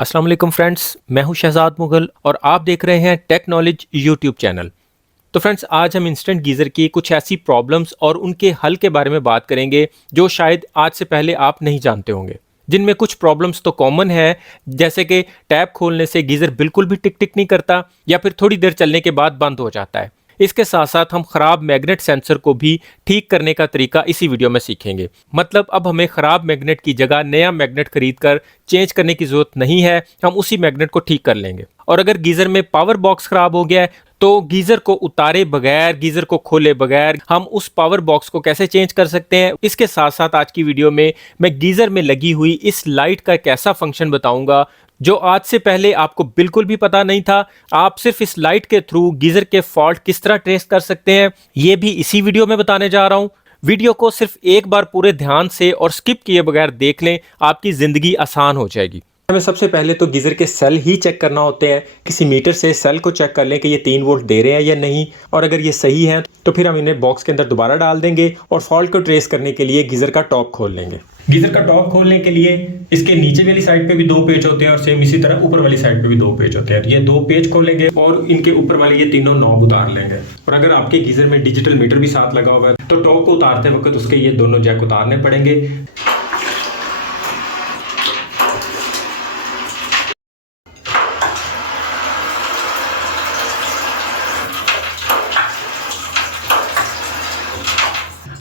अस्सलाम वालेकुम फ्रेंड्स, मैं हूं शहजाद मुगल और आप देख रहे हैं टेक नॉलेज यूट्यूब चैनल। तो फ्रेंड्स, आज हम इंस्टेंट गीज़र की कुछ ऐसी प्रॉब्लम्स और उनके हल के बारे में बात करेंगे जो शायद आज से पहले आप नहीं जानते होंगे। जिनमें कुछ प्रॉब्लम्स तो कॉमन है, जैसे कि टैप खोलने से गीज़र बिल्कुल भी टिक टिक नहीं करता या फिर थोड़ी देर चलने के बाद बंद हो जाता है। इसके साथ साथ हम खराब मैग्नेट सेंसर को भी ठीक करने का तरीका इसी वीडियो में सीखेंगे। मतलब अब हमें खराब मैग्नेट की जगह नया मैग्नेट खरीद कर चेंज करने की जरूरत नहीं है, हम उसी मैग्नेट को ठीक कर लेंगे। और अगर गीजर में पावर बॉक्स खराब हो गया है तो गीजर को उतारे बगैर, गीजर को खोले बगैर हम उस पावर बॉक्स को कैसे चेंज कर सकते हैं। इसके साथ साथ आज की वीडियो में मैं गीजर में लगी हुई इस लाइट का एक ऐसा फंक्शन बताऊंगा जो आज से पहले आपको बिल्कुल भी पता नहीं था। आप सिर्फ इस लाइट के थ्रू गीजर के फॉल्ट किस तरह ट्रेस कर सकते हैं, ये भी इसी वीडियो में बताने जा रहा हूं। वीडियो को सिर्फ एक बार पूरे ध्यान से और स्किप किए बगैर देख लें, आपकी जिंदगी आसान हो जाएगी। हमें सबसे पहले तो गीजर के सेल ही चेक करना होते हैं। किसी मीटर से सेल को चेक कर लें कि ये 3 वोल्ट दे रहे हैं या नहीं, और अगर ये सही है तो फिर हम इन्हें बॉक्स के अंदर दोबारा डाल देंगे और फॉल्ट को ट्रेस करने के लिए गीजर का टॉप खोल लेंगे। गीजर का टॉप खोलने के लिए इसके नीचे वाली साइड पे भी 2 पेच होते हैं और सेम इसी तरह ऊपर वाली साइड पे भी 2 पेच होते हैं। ये 2 पेच खोलेंगे और इनके ऊपर वाले ये तीनों नॉब उतार लेंगे। और अगर आपके गीजर में डिजिटल मीटर भी साथ लगा हुआ है तो टॉप को उतारते वक्त उसके ये दोनों जैक उतारने पड़ेंगे।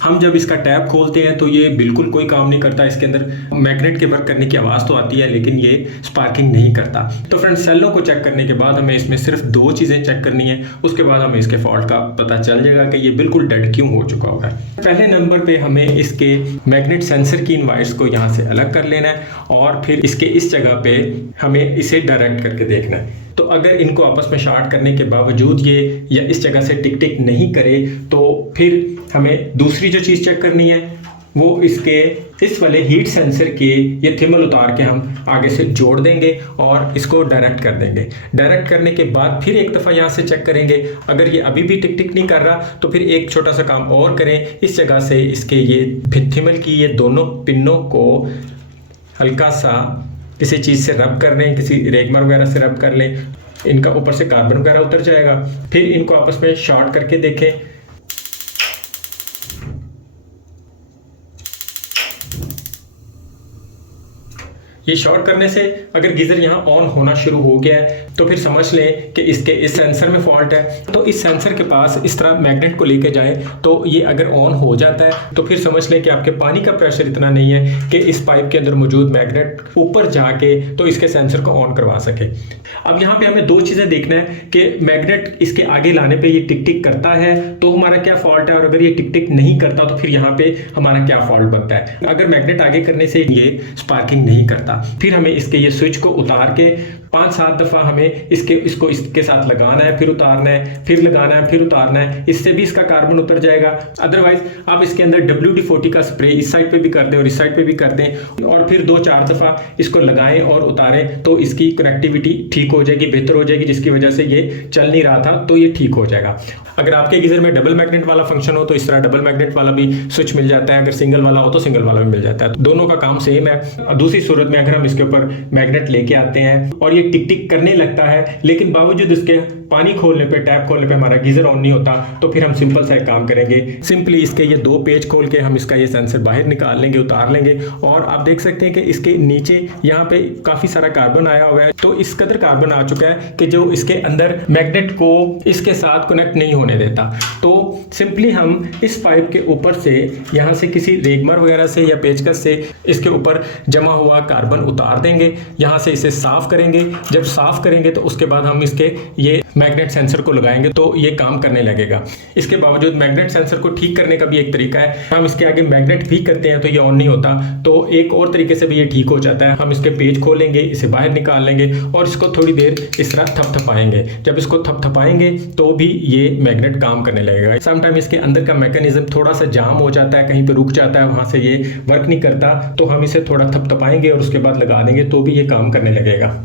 हम जब इसका टैप खोलते हैं तो ये बिल्कुल कोई काम नहीं करता। इसके अंदर मैग्नेट के वर्क करने की आवाज़ तो आती है लेकिन ये स्पार्किंग नहीं करता। तो फ्रेंड्स, सेलों को चेक करने के बाद हमें इसमें सिर्फ 2 चीज़ें चेक करनी है। उसके बाद हमें इसके फॉल्ट का पता चल जाएगा कि ये बिल्कुल डेड क्यों हो चुका होगा। पहले नंबर पे हमें इसके मैग्नेट सेंसर की इन वायर्स को यहाँ से अलग कर लेना है और फिर इसके इस जगह पे हमें इसे डायरेक्ट करके देखना है। तो अगर इनको आपस में शॉर्ट करने के बावजूद ये या इस जगह से टिक टिक नहीं करे तो फिर हमें दूसरी जो चीज़ चेक करनी है वो इसके इस वाले हीट सेंसर के ये थिमल उतार के हम आगे से जोड़ देंगे और इसको डायरेक्ट कर देंगे। डायरेक्ट करने के बाद फिर एक दफ़ा यहाँ से चेक करेंगे। अगर ये अभी भी टिक टिक नहीं कर रहा तो फिर एक छोटा सा काम और करें। इस जगह से इसके ये थिमल की ये दोनों पिनों को हल्का सा किसी चीज़ से रब कर लें, किसी रेगमार वगैरह से रब कर लें। इनका ऊपर से कार्बन वगैरह उतर जाएगा। फिर इनको आपस में शॉर्ट करके देखें। ये शॉर्ट करने से अगर गीजर यहाँ ऑन होना शुरू हो गया है तो फिर समझ लें कि इसके इस सेंसर में फॉल्ट है। तो इस सेंसर के पास इस तरह मैग्नेट को लेके जाए तो ये अगर ऑन हो जाता है तो फिर समझ लें कि आपके पानी का प्रेशर इतना नहीं है कि इस पाइप के अंदर मौजूद मैग्नेट ऊपर जाके तो इसके सेंसर को ऑन करवा सके। अब यहाँ पे हमें 2 चीज़ें देखना है कि मैग्नेट इसके आगे लाने पे ये टिक टिक करता है तो हमारा क्या फॉल्ट है, और अगर ये टिक टिक नहीं करता तो फिर यहाँ पे हमारा क्या फॉल्ट बनता है। अगर मैग्नेट आगे करने से ये स्पार्किंग नहीं करता फिर हमें इसके ये स्विच को उतार के 5-7 दफ़ा हमें इसको इसके साथ लगाना है, फिर उतारना है, फिर लगाना है, फिर उतारना है। इससे भी इसका कार्बन उतर जाएगा। अदरवाइज आप इसके अंदर WD-40 का स्प्रे इस साइड पे भी कर दें और इस साइड पे भी कर दें और फिर 2-4 दफ़ा इसको लगाएं और उतारें तो इसकी कनेक्टिविटी ठीक हो जाएगी, बेहतर हो जाएगी, जिसकी वजह से ये चल नहीं रहा था तो ये ठीक हो जाएगा। अगर आपके गीजर में डबल मैग्नेट वाला फंक्शन हो तो इस तरह डबल मैग्नेट वाला भी स्विच मिल जाता है। अगर सिंगल वाला हो तो सिंगल वाला भी मिल जाता है। दोनों का काम सेम है। दूसरी सूरत में अगर हम इसके ऊपर मैग्नेट लेके आते हैं और ये टिक टिक करने लगता है लेकिन बावजूद इसके पानी खोलने पे, टैप खोलने पे हमारा गीजर ऑन नहीं होता तो फिर हम सिंपल सा एक काम करेंगे। सिंपली इसके ये 2 पेज खोल के हम इसका ये सेंसर बाहर निकाल लेंगे, उतार लेंगे और आप देख सकते हैं कि इसके नीचे यहाँ पे काफ़ी सारा कार्बन आया हुआ है। तो इस कदर कार्बन आ चुका है कि जो इसके अंदर मैग्नेट को इसके साथ कनेक्ट नहीं होने देता। तो सिंपली हम इस पाइप के ऊपर से यहाँ से किसी रेगमार वगैरह से या पेचकस से इसके ऊपर जमा हुआ कार्बन उतार देंगे। यहाँ से इसे साफ करेंगे। जब साफ करेंगे तो उसके बाद हम इसके ये मैग्नेट सेंसर को लगाएंगे तो ये काम करने लगेगा। इसके बावजूद मैग्नेट सेंसर को ठीक करने का भी एक तरीका है। हम इसके आगे मैग्नेट भी करते हैं तो ये ऑन नहीं होता, तो एक और तरीके से भी ये ठीक हो जाता है। हम इसके पेज खोलेंगे, इसे बाहर निकाल लेंगे और इसको थोड़ी देर इस तरह थपथपाएंगे। जब इसको थपथपाएंगे तो भी ये मैग्नेट काम करने लगेगा। समटाइम इसके अंदर का मैकेनिज्म थोड़ा सा जाम हो जाता है, कहीं पर रुक जाता है, वहां से ये वर्क नहीं करता, तो हम इसे थोड़ा थपथपाएंगे और उसके बाद लगा देंगे तो भी ये काम करने लगेगा।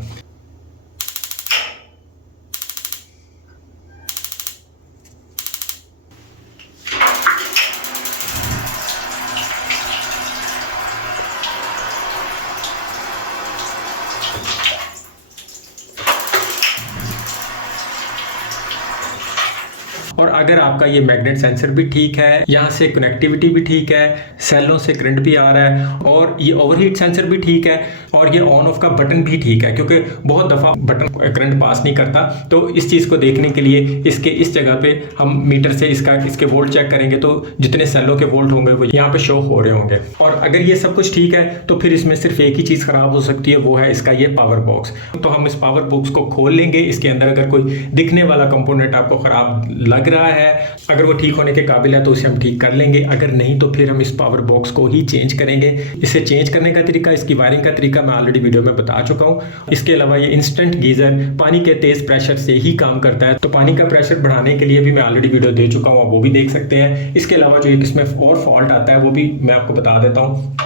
और अगर आपका ये मैग्नेट सेंसर भी ठीक है, यहाँ से कनेक्टिविटी भी ठीक है, सेलों से करंट भी आ रहा है और ये ओवरहीट सेंसर भी ठीक है और ये ऑन ऑफ का बटन भी ठीक है, क्योंकि बहुत दफ़ा बटन करंट पास नहीं करता। तो इस चीज़ को देखने के लिए इसके इस जगह पे हम मीटर से इसके वोल्ट चेक करेंगे, तो जितने सेलों के वोल्ट होंगे वो यहाँ पे शो हो रहे होंगे। और अगर ये सब कुछ ठीक है तो फिर इसमें सिर्फ एक ही चीज़ ख़राब हो सकती है, वो है इसका ये पावर बॉक्स। तो हम इस पावर बॉक्स को खोल लेंगे, इसके अंदर अगर कोई दिखने वाला कंपोनेंट आपको ख़राब लग रहा है, अगर वो ठीक होने के काबिल है तो उसे हम ठीक कर लेंगे, अगर नहीं तो फिर हम इस पावर बॉक्स को ही चेंज करेंगे। इसे चेंज करने का तरीका, इसकी वायरिंग का तरीका मैं ऑलरेडी वीडियो में बता चुका हूँ। इसके अलावा ये इंस्टेंट गीज़र पानी के तेज़ प्रेशर से ही काम करता है, तो पानी का प्रेशर बढ़ाने के लिए भी मैं ऑलरेडी वीडियो दे चुका हूँ, वो भी देख सकते हैं। इसके अलावा जो इसमें और फॉल्ट आता है वो भी मैं आपको बता देता हूँ।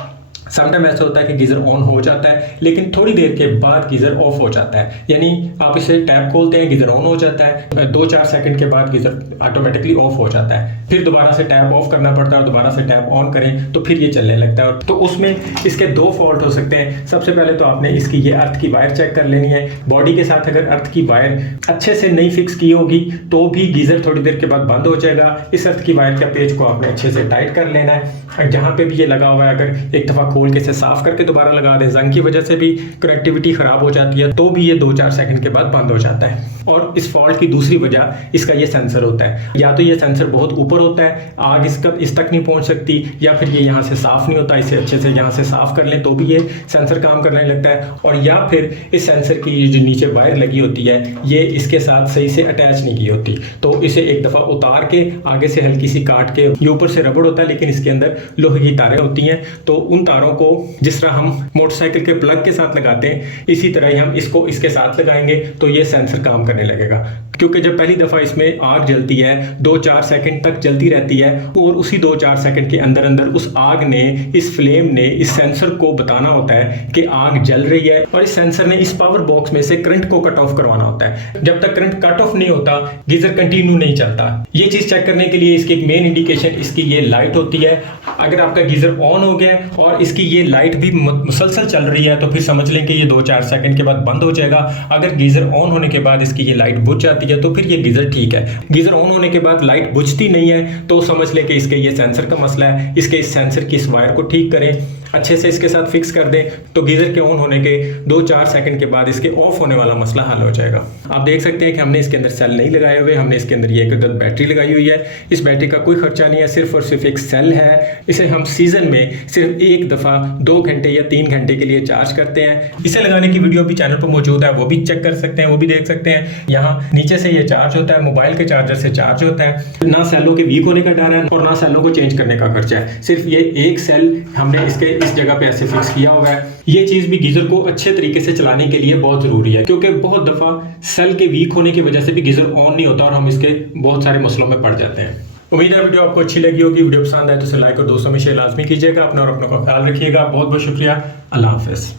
समटाइम ऐसा होता है कि गीज़र ऑन हो जाता है लेकिन थोड़ी देर के बाद गीज़र ऑफ हो जाता है, यानी आप इसे टैप खोलते हैं, गीज़र ऑन हो जाता है, 2-4 सेकंड के बाद गीज़र ऑटोमेटिकली ऑफ हो जाता है, फिर दोबारा से टैप ऑफ करना पड़ता है और दोबारा से टैप ऑन करें तो फिर ये चलने लगता है। तो उसमें इसके 2 फॉल्ट हो सकते हैं। सबसे पहले तो आपने इसकी ये अर्थ की वायर चेक कर लेनी है। बॉडी के साथ अगर अर्थ की वायर अच्छे से नहीं फिक्स की होगी तो भी गीज़र थोड़ी देर के बाद बंद हो जाएगा। इस अर्थ की वायर का पेज को आपने अच्छे से टाइट कर लेना है। जहाँ पे भी ये लगा हुआ है अगर एक दफ़ा खोल के इसे साफ करके दोबारा लगा दें, जंग की वजह से भी कनेक्टिविटी खराब हो जाती है तो भी ये 2-4 सेकंड के बाद बंद हो जाता है। और इस फॉल्ट की दूसरी वजह इसका ये सेंसर होता है, या तो ये सेंसर बहुत ऊपर होता है, आग इस तक नहीं पहुंच सकती, या फिर ये यहाँ से साफ नहीं होता। इसे अच्छे से यहाँ से साफ कर लें तो भी ये सेंसर काम करने लगता है। और या फिर इस सेंसर की ये जो नीचे वायर लगी होती है ये इसके साथ सही से अटैच नहीं की होती, तो इसे एक दफ़ा उतार के आगे से हल्की सी काट के, ये ऊपर से रबड़ होता है लेकिन इसके अंदर लोहे की तारें होती हैं, तो उन तारों को जिस तरह हम मोटरसाइकिल के प्लग के साथ लगाते हैं इसी तरह ही हम इसको इसके साथ लगाएंगे तो ये सेंसर काम करने लगेगा। क्योंकि जब पहली दफ़ा इसमें आग जलती है 2-4 सेकंड तक जलती रहती है और उसी 2-4 सेकंड के अंदर अंदर उस आग ने, इस फ्लेम ने इस सेंसर को बताना होता है कि आग जल रही है, और इस सेंसर ने इस पावर बॉक्स में से करंट को कट ऑफ करवाना होता है। जब तक करंट कट ऑफ नहीं होता गीजर कंटिन्यू नहीं चलता। ये चीज़ चेक करने के लिए इसकी एक मेन इंडिकेशन इसकी ये लाइट होती है। अगर आपका गीजर ऑन हो गया और इसकी ये लाइट भी मुसलसल चल रही है तो फिर समझ लें कि ये 2-4 सेकंड के बाद बंद हो जाएगा। अगर गीजर ऑन होने के बाद इसकी ये लाइट बुझ जाती है तो फिर ये गीजर ठीक है। गीजर ऑन होने के बाद लाइट बुझती नहीं है तो समझ लें कि इसके ये सेंसर का मसला है। इसके इस सेंसर की इस वायर को ठीक करें, अच्छे से इसके साथ फिक्स कर दें तो गीजर के ऑन होने के 2-4 सेकंड के बाद इसके ऑफ होने वाला मसला हल हो जाएगा। आप देख सकते हैं कि हमने इसके अंदर सेल नहीं लगाए हुए, हमने इसके अंदर ये एक बैटरी लगाई हुई है। इस बैटरी का कोई खर्चा नहीं है, सिर्फ और सिर्फ एक सेल है। इसे हम सीजन में सिर्फ एक दफ़ा 2 घंटे या 3 घंटे के लिए चार्ज करते हैं। इसे लगाने की वीडियो भी चैनल पर मौजूद है, वो भी चेक कर सकते हैं, वो भी देख सकते हैं। यहाँ नीचे से ये चार्ज होता है, मोबाइल के चार्जर से चार्ज होता है। ना सेलों के वीक होने का डर है और ना सेलों को चेंज करने का खर्चा है। सिर्फ ये एक सेल हमने इसके इस जगह पे ऐसे फिक्स किया हुआ है। ये चीज़ भी गीजर को अच्छे तरीके से चलाने के लिए बहुत ज़रूरी है, क्योंकि बहुत दफ़ा सेल के वीक होने की वजह से भी गीजर ऑन नहीं होता और हम इसके बहुत सारे मसलों में पड़ जाते हैं। उम्मीद है वीडियो आपको अच्छी लगी होगी। वीडियो पसंद आए तो इसे लाइक और दोस्तों में शेयर लाजमी कीजिएगा। अपना और अपनों का ख्याल रखिएगा। बहुत बहुत शुक्रिया। अल्लाह हाफिज़।